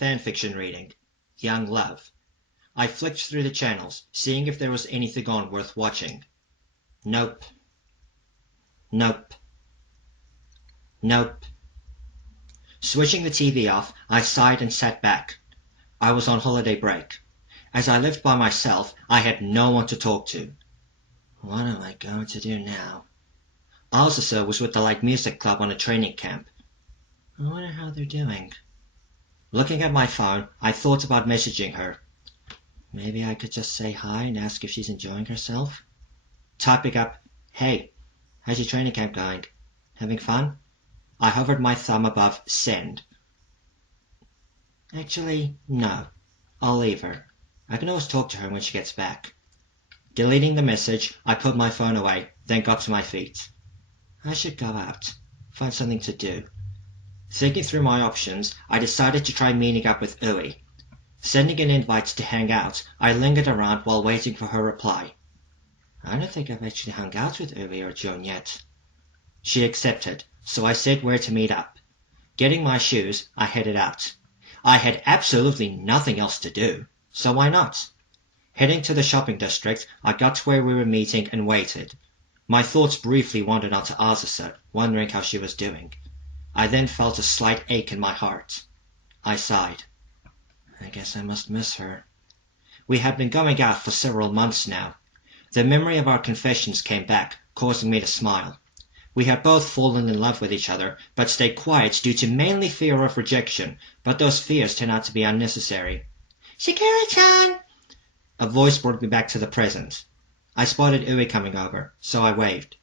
Fanfiction Reading, Young Love. I flicked through the channels, seeing if there was anything on worth watching. Nope. Nope. Nope. Switching the TV off, I sighed and sat back. I was on holiday break. As I lived by myself, I had no one to talk to. What am I going to do now? Azusa was with the light music club on a training camp. I wonder how they're doing. Looking at my phone, I thought about messaging her. Maybe I could just say hi and ask if she's enjoying herself. Typing up, "Hey, how's your training camp going? Having fun?" I hovered my thumb above send. Actually, no. I'll leave her. I can always talk to her when she gets back. Deleting the message, I put my phone away, then got to my feet. I should go out, find something to do. Thinking through my options, I decided to try meeting up with Uwe. Sending an invite to hang out, I lingered around while waiting for her reply. I don't think I've actually hung out with Uwe or Joan yet. She accepted, so I said where to meet up. Getting my shoes, I headed out. I had absolutely nothing else to do, so why not? Heading to the shopping district, I got to where we were meeting and waited. My thoughts briefly wandered onto Azusa, wondering how she was doing. I then felt a slight ache in my heart. I sighed. I guess I must miss her. We had been going out for several months now. The memory of our confessions came back, causing me to smile. We had both fallen in love with each other, but stayed quiet due to mainly fear of rejection, but those fears turned out to be unnecessary. Shakira-chan! A voice brought me back to the present. I spotted Uwe coming over, so I waved.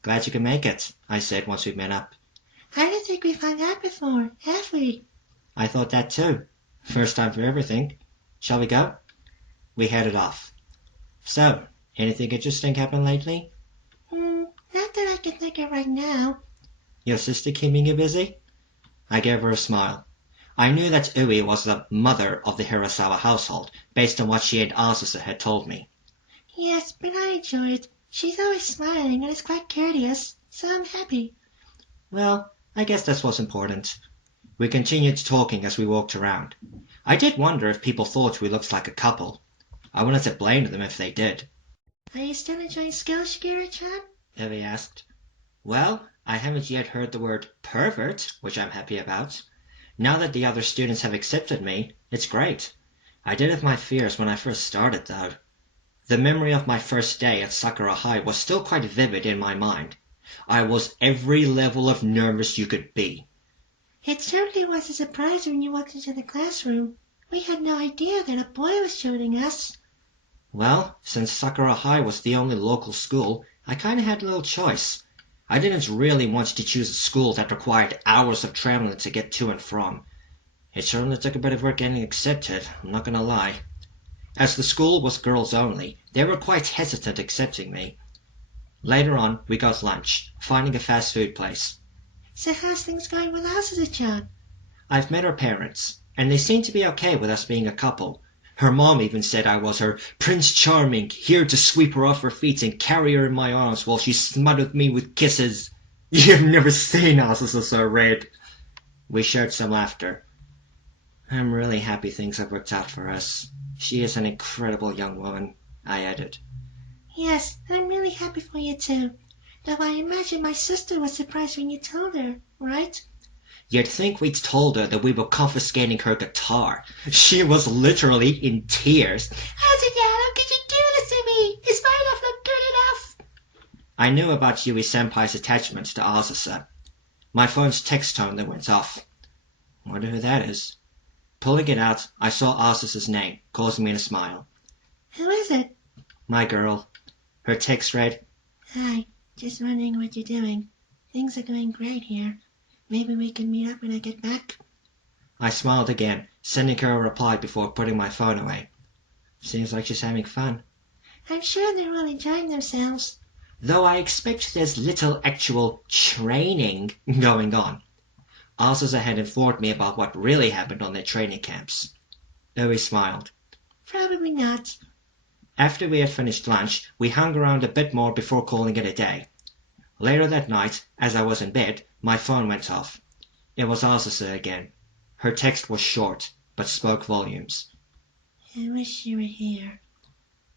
Glad you could make it, I said once we met up. I don't think we've hung out before, have we? I thought that too. First time for everything. Shall we go? We headed off. So, anything interesting happened lately? Not that I can think of right now. Your sister keeping you busy? I gave her a smile. I knew that Uwe was the mother of the Hirasawa household, based on what she and Azusa had told me. Yes, but I enjoy it. She's always smiling and is quite courteous, so I'm happy. Well, I guess that's what's important. We continued talking as we walked around. I did wonder if people thought we looked like a couple. I wanted to blame them if they did. Are you still enjoying school, Shakira-chan? Evie asked. Well, I haven't yet heard the word pervert, which I'm happy about. Now that the other students have accepted me, it's great. I did have my fears when I first started, though. The memory of my first day at Sakura High was still quite vivid in my mind. I was every level of nervous you could be. It certainly was a surprise when you walked into the classroom. We had no idea that a boy was joining us. Well, since Sakura High was the only local school, I kind of had little choice. I didn't really want to choose a school that required hours of traveling to get to and from. It certainly took a bit of work getting accepted, I'm not going to lie. As the school was girls only, they were quite hesitant accepting me. Later on, we got lunch, finding a fast food place. So how's things going with Azusa-chan? I've met her parents, and they seem to be okay with us being a couple. Her mom even said I was her Prince Charming, here to sweep her off her feet and carry her in my arms while she smothered me with kisses. You've never seen Azusa so red. We shared some laughter. I'm really happy things have worked out for us. She is an incredible young woman, I added. Yes, I'm really happy for you too. Though I imagine my sister was surprised when you told her, right? You'd think we'd told her that we were confiscating her guitar. She was literally in tears. How could you do this to me? Is my love not good enough? I knew about Yui-senpai's attachment to Azusa. My phone's text tone that went off. Wonder who that is. Pulling it out, I saw Azusa's name, causing me to smile. Who is it? My girl. Her text read, Hi, just wondering what you're doing. Things are going great here. Maybe we can meet up when I get back. I smiled again, sending her a reply before putting my phone away. Seems like she's having fun. I'm sure they're all enjoying themselves. Though I expect there's little actual training going on. Azusa had informed me about what really happened on their training camps. Uwe smiled. Probably not. After we had finished lunch, we hung around a bit more before calling it a day. Later that night, as I was in bed, my phone went off. It was Azusa again. Her text was short. but spoke volumes. I wish you were here.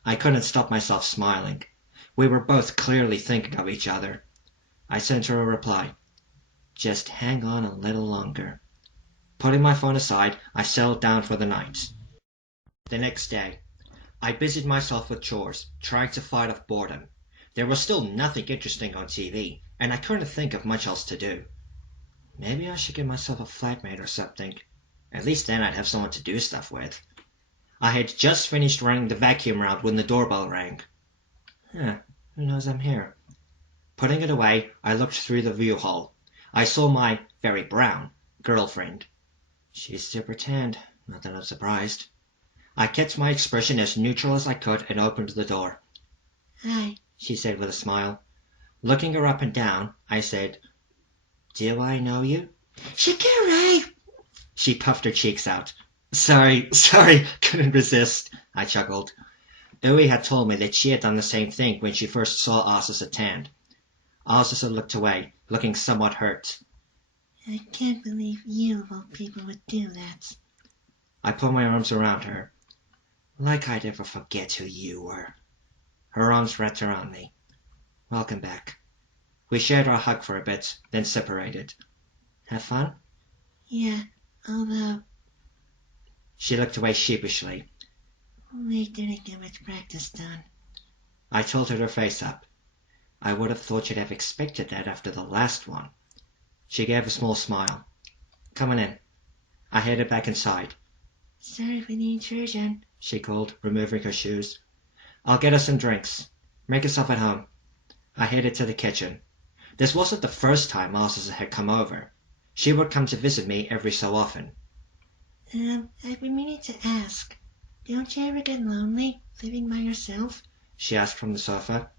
I couldn't stop myself smiling. We were both clearly thinking of each other. I sent her a reply. Just hang on a little longer. Putting my phone aside, I settled down for the night. The next day, I busied myself with chores, trying to fight off boredom. There was still nothing interesting on TV, and I couldn't think of much else to do. Maybe I should get myself a flatmate or something. At least then I'd have someone to do stuff with. I had just finished running the vacuum around when the doorbell rang. Who knows I'm here? Putting it away, I looked through the view hole. I saw my very brown girlfriend. She's super tanned, not that I'm surprised. I kept my expression as neutral as I could and opened the door. Hi, she said with a smile. Looking her up and down, I said, Do I know you? Shakira! She puffed her cheeks out. Sorry, couldn't resist, I chuckled. Uwe had told me that she had done the same thing when she first saw Azusa tanned. Azusa looked away, looking somewhat hurt. I can't believe you of all people would do that. I put my arms around her. Like I'd ever forget who you were. Her arms wrapped around me. Welcome back. We shared our hug for a bit, then separated. Have fun? Yeah, although She looked away sheepishly. we didn't get much practice done. I tilted her face up. I would have thought you'd have expected that after the last one. She gave a small smile. Coming in. I headed back inside. Sorry for the intrusion, she called, removing her shoes. I'll get us some drinks. Make yourself at home. I headed to the kitchen. This wasn't the first time Azusa had come over. She would come to visit me every so often. I've been meaning to ask. Don't you ever get lonely, living by yourself? She asked from the sofa.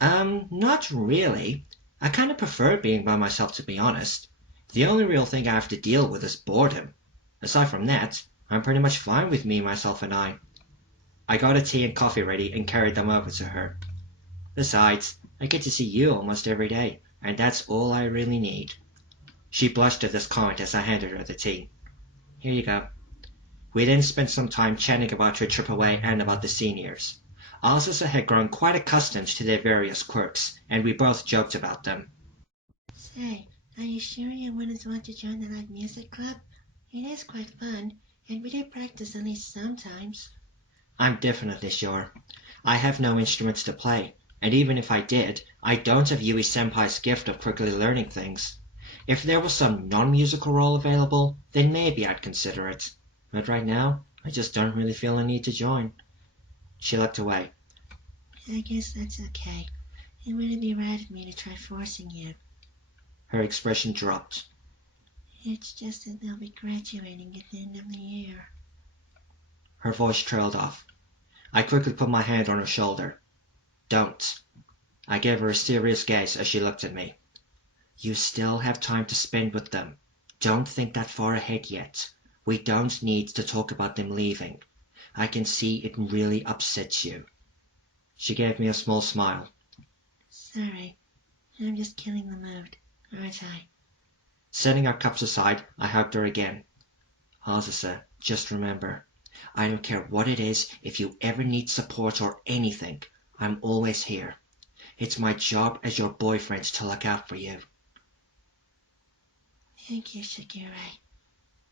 Not really. I kind of prefer being by myself, to be honest. The only real thing I have to deal with is boredom. Aside from that, I'm pretty much fine with me, myself, and I. I got a tea and coffee ready and carried them over to her. Besides, I get to see you almost every day, and that's all I really need. She blushed at this comment as I handed her the tea. Here you go. We then spent some time chatting about her trip away and about the seniors. Azusa had grown quite accustomed to their various quirks, and we both joked about them. Say, are you sure you wouldn't want to join the live music club? It is quite fun, and we do practice at least sometimes. I'm definitely sure. I have no instruments to play, and even if I did, I don't have Yui-senpai's gift of quickly learning things. If there was some non-musical role available, then maybe I'd consider it. But right now, I just don't really feel a need to join. She looked away. I guess that's okay. It wouldn't be right of me to try forcing you. Her expression dropped. It's just that they'll be graduating at the end of the year. Her voice trailed off. I quickly put my hand on her shoulder. Don't. I gave her a serious gaze as she looked at me. You still have time to spend with them. Don't think that far ahead yet. We don't need to talk about them leaving. I can see it really upsets you. She gave me a small smile. Sorry, I'm just killing the mood, aren't I? Setting our cups aside, I hugged her again. Azusa, just remember, I don't care what it is, if you ever need support or anything, I'm always here. It's my job as your boyfriend to look out for you. Thank you, Shakira.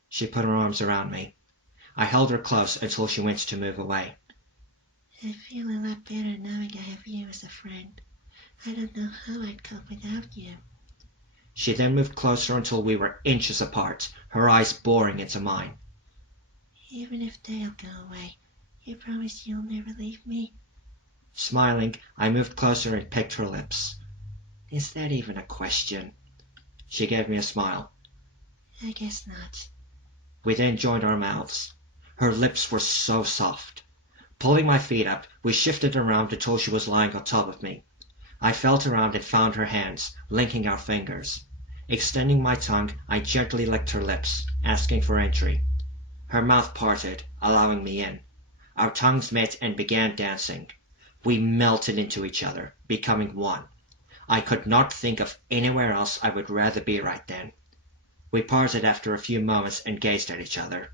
She put her arms around me. I held her close until she went to move away. I feel a lot better knowing I have you as a friend. I don't know how I'd cope without you. She then moved closer until we were inches apart, her eyes boring into mine. Even if they'll go away, you promise you'll never leave me? Smiling, I moved closer and pecked her lips. Is that even a question? She gave me a smile. I guess not. We then joined our mouths. Her lips were so soft. Pulling my feet up, we shifted around until she was lying on top of me. I felt around and found her hands, linking our fingers. Extending my tongue, I gently licked her lips, asking for entry. Her mouth parted, allowing me in. Our tongues met and began dancing. We melted into each other, becoming one. I could not think of anywhere else I would rather be right then. We parted after a few moments and gazed at each other.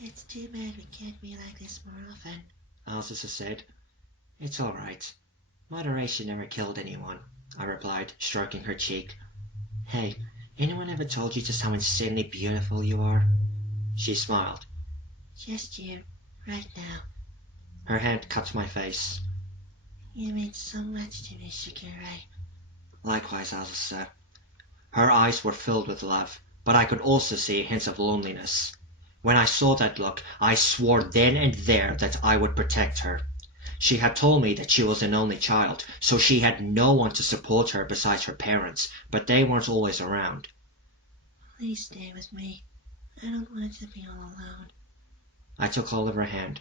It's too bad we can't be like this more often. Azusa said. It's all right. Moderation never killed anyone, I replied, stroking her cheek. Hey, anyone ever told you just how insanely beautiful you are? She smiled. Just you, right now. Her hand cut my face. You mean so much to me, Shakira. Likewise, Azusa. Her eyes were filled with love, but I could also see hints of loneliness. When I saw that look, I swore then and there that I would protect her. She had told me that she was an only child, so she had no one to support her besides her parents, but they weren't always around. Please stay with me. I don't want to be all alone. I took hold of her hand.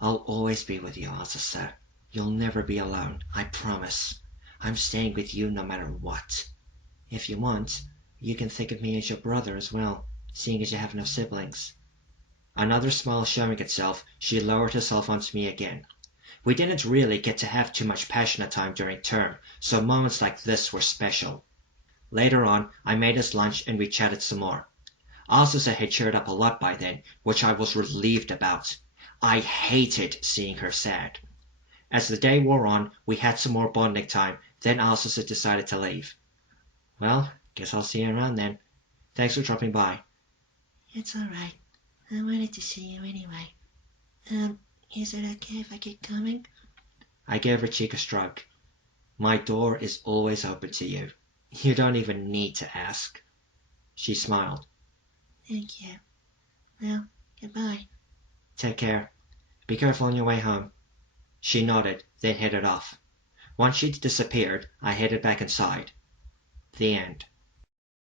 I'll always be with you, Azusa. You'll never be alone, I promise. I'm staying with you no matter what. If you want, you can think of me as your brother as well, seeing as you have no siblings. Another smile showing itself, she lowered herself onto me again. We didn't really get to have too much passionate time during term, so moments like this were special. Later on, I made us lunch and we chatted some more. Azusa had cheered up a lot by then, which I was relieved about. I hated seeing her sad. As the day wore on, we had some more bonding time, then Azusa decided to leave. Well, guess I'll see you around then. Thanks for dropping by. It's alright. I wanted to see you anyway. Is it okay if I keep coming? I gave her cheek a stroke. My door is always open to you. You don't even need to ask. She smiled. Thank you. Well, goodbye. Take care. Be careful on your way home. She nodded, then headed off. Once she'd disappeared, I headed back inside. The end.